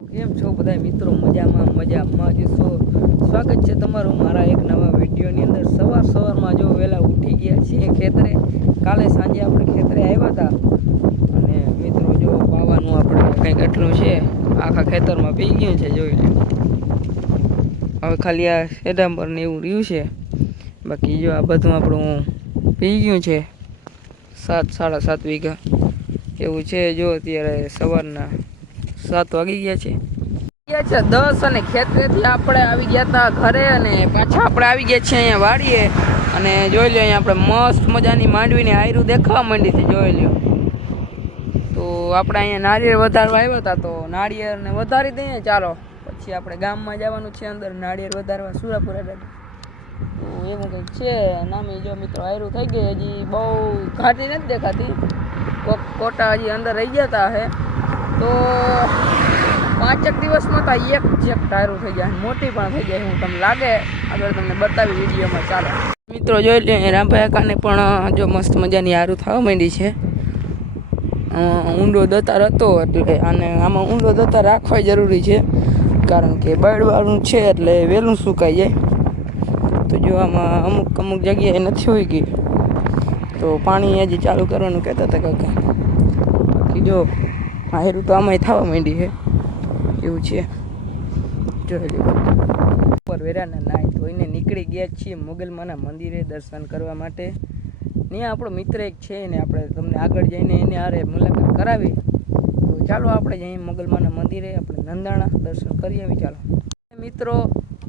કેમ છો બધા મિત્રો? મજામાં છો? સ્વાગત છે તમારું મારા એક નવા વિડીયોની અંદર। સવારમાં જો વહેલા ઉઠી ગયા છીએ ખેતરે। કાલે સાંજે આપણે ખેતરે આવ્યા હતા અને મિત્રો જો વાવાનું આપણે કંઈક એટલું છે, આખા ખેતરમાં પી ગયું છે, જોઈ લો। હવે ખાલી આ સેડાંબર ને એવું રહ્યું છે, બાકી જો આ બધું આપણું પી ગયું છે। 7-7.5 વીઘા એવું છે। જો અત્યારે સવારના 7 વાગી ગયા છે। 10 અને ખેતરેથી આપણે આવી ગયા હતા ઘરે અને પાછા આપણે આવી ગયા છીએ અહીંયા વાડીએ। અને જોઈ લો અહીંયા આપણે મસ્ત મજાની માંડવીને આયરું દેખાવા માંડી છે, જોઈ લો। તો આપણે અહીંયા નાળિયેર વધારવા આવ્યા હતા, તો નાળિયેરને વધારી દઈએ ચાલો। પછી આપણે ગામમાં જવાનું છે અંદર નાળિયેર વધારવા સુરાપુરા દાદા। તો એવું કંઈક છે નામી। જો મિત્રો આયરું થઈ ગઈ, હજી બહુ ઘાટી નથી દેખાતી, કોટા હજી અંદર રહી જતા હે। તો 5 દિવસમાં તો એક ટાયરું થઈ જાય, મોટી પણ થઈ જાય, હું તમને લાગે આગળ તમને બતાવી વિડીયોમાં, ચાલો મિત્રો જોઈ લે। રામભાઈ કાકાને પણ જો મસ્ત મજાની હારું થવા માંડી છે। ઊંડો દતાર હતો એટલે આમાં ઊંડો દતાર રાખવા જરૂરી છે, કારણ કે બળવાળું છે એટલે વહેલું સુકાઈ જાય। તો જો આમાં અમુક જગ્યાએ નથી હોઈ ગઈ, તો પાણી હજી ચાલુ કરવાનું કહેતા હતા કાકા। બાકી જો હારું તો આમાંય થવા માંડી છે, એવું છે, જોઈ લો। ઉપર વેરાના નાય ધોઈને નીકળી ગયા છીએ મોગલમાના મંદિરે દર્શન કરવા માટે। ત્યાં આપણો મિત્ર એક છે ને, આપણે તમને આગળ જઈને એને હારે મુલાકાત કરાવી। તો ચાલો આપણે જઈએ મોગલમાના મંદિરે, આપણે નંદાણા દર્શન કરી આવી, ચાલો મિત્રો।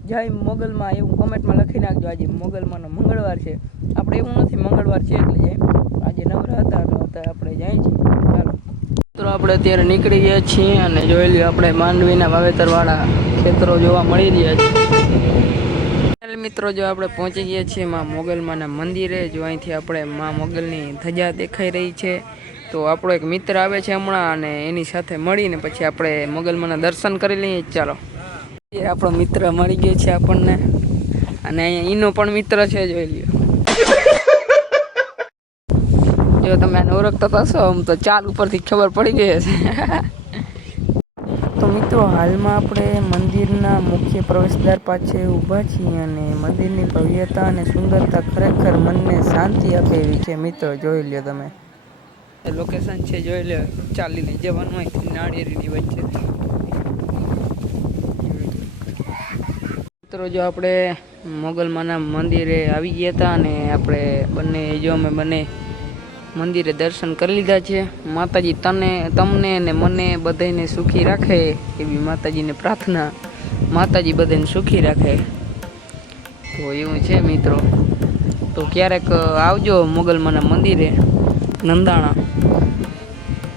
જય મોગલમાં એવું કોમેન્ટમાં લખી નાખજો। આજે મોગલમાનો મંગળવાર છે, આપણે એવું નથી મંગળવાર છે એટલે જાય, આજે નવરા હતા તો આપણે જાય છીએ, ચાલો મિત્રો। આપણે અત્યારે નીકળી ગયા છીએ અને જોઈ લ્યો આપણે માંડવીના વાવેતરવાળા ખેતરો જોવા મળી રહ્યા છે। મિત્રો જો આપણે પહોંચી ગયા છીએ માં મોગલમાના મંદિરે। જો અહીંથી આપણે માં મોગલની ધજા દેખાઈ રહી છે। તો આપણો એક મિત્ર આવે છે હમણાં, અને એની સાથે મળીને પછી આપણે મોગલમાના દર્શન કરી લઈએ, ચાલો। એ આપણો મિત્ર મળી ગયો છે આપણને, અને અહીંયા એનો પણ મિત્ર છે, જોઈ લ્યો। જો તમે આને ઓળખતા થશો, આમ તો ચાલ ઉપરથી ખબર પડી ગઈ હશે। તો મિત્રો હાલમાં આપણે મંદિરના મુખ્ય પ્રવેશદ્વાર પાસે ઊભા છીએ, અને મંદિરની ભવ્યતા અને સુંદરતા ખરેખર મનને શાંતિ આપે એવી છે મિત્રો, જોઈ લ્યો તમે। લોકેશન છે, જોઈ લો, ચાલીને જવાનું અહીંથી નાળિયેરીની વચ્ચે। મિત્રો જો આપણે મોગલમાના મંદિરે આવી ગયા હતા, અને અમે બંને મંદિરે દર્શન કરી લીધા છે। માતાજી તમને અને મને બધાને સુખી રાખે એવી માતાજીને પ્રાર્થના। માતાજી બધાને સુખી રાખે, તો એવું છે મિત્રો। તો ક્યારેક આવજો મોગલમાના મંદિરે નંદાણા।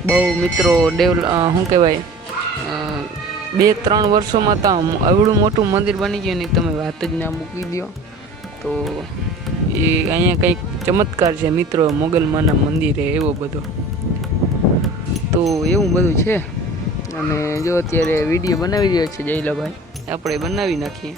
બહુ મિત્રો શું કહેવાય, 2-3 વર્ષોમાં તો આવડું મોટું મંદિર બની ગયું ને, તમે વાત જ ના મૂકી દો। તો એ અહીંયા કંઈક ચમત્કાર છે મિત્રો મોગલમાના મંદિરે, એવો બધો, તો એવું બધું છે। અને જો અત્યારે વિડીયો બનાવી રહ્યો છે જયલાભાઈ, આપણે બનાવી નાખીએ।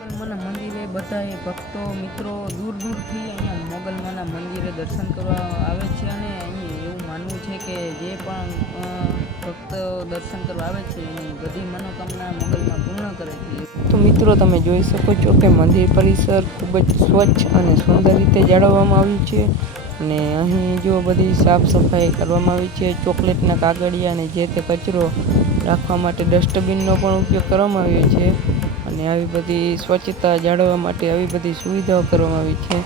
મોગલમાના મંદિરે બધા ભક્તો મિત્રો દૂર દૂરથી અહીંયા મોગલમાના મંદિરે દર્શન કરવા આવે છે, અને અહીં એવું માનવું છે કે જે પણ ભક્ત દર્શન કરવા આવે છે એની બધી મનોકામના મોગલમાં પૂર્ણ કરે છે। તો મિત્રો તમે જોઈ શકો છો કે મંદિર પરિસર ખૂબ જ સ્વચ્છ અને સુંદર રીતે જાળવવામાં આવ્યું છે, અને અહીં જો બધી સાફ સફાઈ કરવામાં આવી છે। ચોકલેટના કાગળિયા અને જે તે કચરો રાખવા માટે ડસ્ટબિનનો પણ ઉપયોગ કરવામાં આવ્યો છે, અને આવી બધી સ્વચ્છતા જાળવવા માટે આવી બધી સુવિધાઓ કરવામાં આવી છે।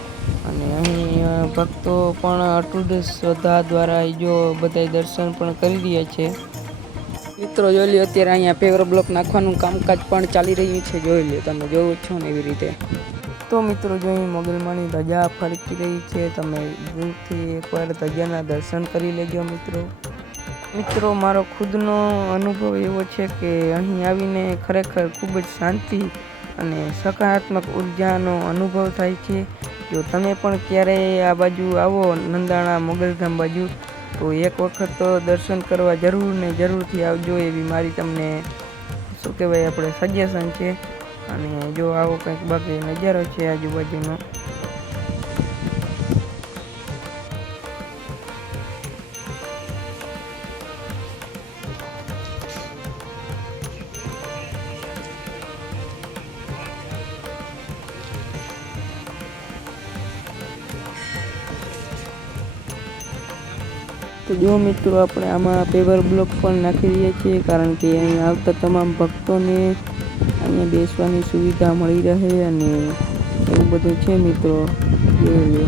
અને અહીં ભક્તો પણ અટૂટ શ્રદ્ધા દ્વારા જો બધા દર્શન પણ કરી રહ્યા છે। મિત્રો જોઈ લ્યો અત્યારે અહીંયા પેવર બ્લોક નાખવાનું કામકાજ પણ ચાલી રહ્યું છે, જોઈ લ્યો તમે જોવો છો ને એવી રીતે। તો મિત્રો જોઈ મોગલમાની ધજા ફરકી રહી છે, તમે દૂરથી એકવાર ધજાના દર્શન કરી લેજો મિત્રો। મારો ખુદનો અનુભવ એવો છે કે અહીં આવીને ખરેખર ખૂબ જ શાંતિ અને સકારાત્મક ઉર્જાનો અનુભવ થાય છે। જો તમે પણ ક્યારેય આ બાજુ આવો નંદાણા મોગલધામ બાજુ, તો એક વખત દર્શન કરવા જરૂરથી આવજો, એવી મારી તમને શું કહેવાય આપણે સજેશન છે। અને જો આવો કંઈક બાકી નજારો છે આજુબાજુનો। તો જો મિત્રો આપણે આમાં પેવર બ્લોક પણ નાખી રહ્યા છીએ, કારણ કે અહીં આવતા તમામ ભક્તોને અહીંયા બેસવાની સુવિધા મળી રહે અને એવું બધું છે મિત્રો, જોઈ લો.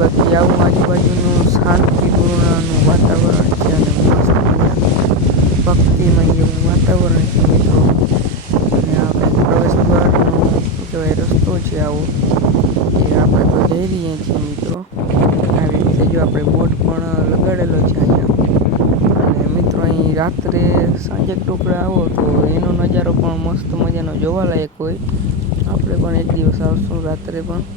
બાકી આવું આજુબાજુનું શાંતિપૂર્ણનું વાતાવરણ છે અને મસ્ત ભક્તિમય એવું વાતાવરણ છે મિત્રો. અને આપણે પ્રવેશ દ્વારનો કહેવાય રસ્તો છે આવો, જે આપણે તો જઈ રહ્યા છીએ મિત્રો. આવી રીતે જો આપણે બોર્ડ પણ લગાડેલો છે અહીંયા. અને મિત્રો અહીં રાત્રે સાંજે ટોકરા આવો તો એનો નજારો પણ મસ્ત મજાનો જોવાલાયક હોય. આપણે પણ એક દિવસ આવશું રાત્રે પણ.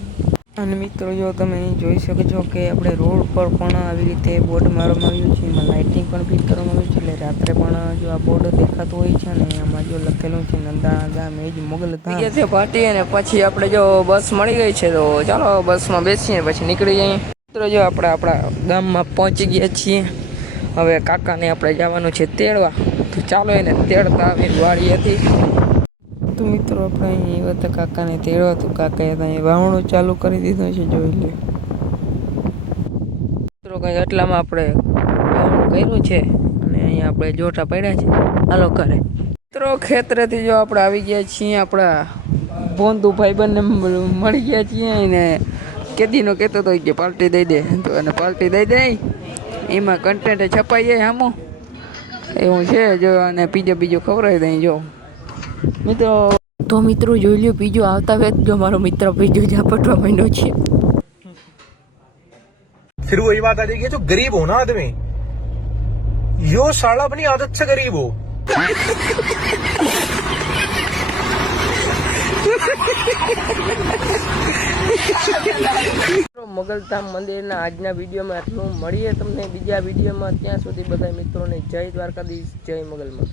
અને મિત્રો જો તમે જોઈ શકો છો કે આપણે રોડ પર પણ આવી રીતે બોર્ડ મારવામાં આવ્યું છે, એમાં લાઇટિંગ પણ ફિટ કરવામાં આવ્યું છે, એટલે રાત્રે પણ જો આ બોર્ડ દેખાતું હોય છે ને આમાં જો લખેલું છે નંદા ગામ એ જ મોગલ ધામ છે પાર્ટી. અને પછી આપણે જો બસ મળી ગઈ છે તો ચાલો બસમાં બેસીએ પછી નીકળી જઈએ. મિત્રો જો આપણે આપણા ગામમાં પહોંચી ગયા છીએ. હવે કાકાને આપણે જવાનું છે તેડવા, તો ચાલો એને તેડતા આવી વાડી હતી. તો મિત્રો આપણે અહીં એવા હતા કાકાને તેડવા, તો કાકાએ ત્યાં વાવણું ચાલુ કરી દીધું છે, જોઈ લે મિત્રો. કંઈ એટલામાં આપણે વાવણું કર્યું છે અને અહીંયા આપણે જોટા પડ્યા છે. હાલો કરે મિત્રો, ખેતરેથી જો આપણે આવી ગયા છીએ, આપણા બોંધુ ભાઈબંધને મળી ગયા છીએ. એને કેદીનો કહેતો હતો કે પાર્ટી દઈ દે, તો એને પાર્ટી દઈ દે. એમાં કન્ટેન્ટ છપાઈ જાય આમો એવું છે જો. અને બીજો ખવડાવી દઈ જો મિત્રો. તો મિત્રો જોઈ લ્યો, બીજો આવતા વેત જો મારો મિત્ર બીજો ઝાપટવા માંડ્યો છે. फिर वही बात आ जाएगी, जो गरीब हो ना आदमी, यो साला अपनी आदत से गरीब हो. મોગલધામ મંદિરના આજના વિડીયોમાં આટલું. મળીએ તમને બીજા વિડીયોમાં. ત્યાં સુધી બધા મિત્રોને જય દ્વારકાધીશ, જય મોગલમાં.